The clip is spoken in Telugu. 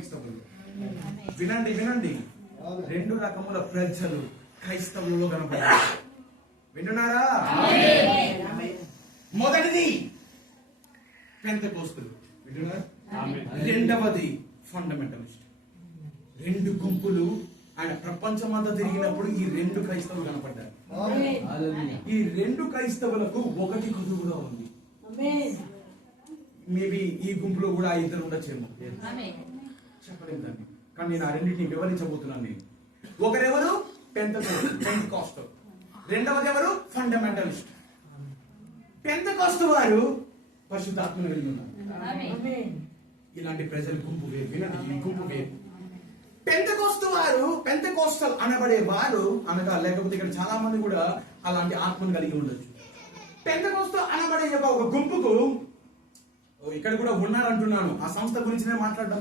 క్రైస్తవులు. వినండి వినండి, రెండు రకముల ప్రజలు క్రైస్తవులలో కనపడారు. వింటున్నారా? మొదటిది పెంతెకోస్తులు, వింటున్నారా? రెండవది ఫండమెంటలిస్ట్. రెండు గుంపులు ఆయన ప్రపంచమంతా తిరిగినప్పుడు ఈ రెండు క్రైస్తవులు కనపడ్డారు. ఈ రెండు క్రైస్తవులకు ఒకటి కొదువుగా ఉంది. మేబీ ఈ గుంపులో కూడా ఇద్దరు ఉండొచ్చేమో, చెప్పలేము దాన్ని. కానీ నేను ఆ రెండింటిని వివరించబోతున్నాను. నేను ఒకరెవరు పెంతెకోస్తు, రెండవది ఎవరు ఫండమెంటలిస్ట్. పెంతెకోస్తు వారు పరిశుద్ధాత్మను కలిగి ఉన్నారు. ఇలాంటి ప్రజలు గుంపు వేరు. వినండి, ఈ గుంపు వేరు. పెంతెకోస్తు వారు, పెంతెకోస్తల్ అనబడే వారు అనగా, లేకపోతే ఇక్కడ చాలా మంది కూడా అలాంటి ఆత్మను కలిగి ఉండొచ్చు. పెంతెకోస్తు అనబడే ఒక గుంపుకు ఇక్కడ కూడా ఉన్నారంటున్నాను. ఆ సంస్థ గురించి నేను మాట్లాడడం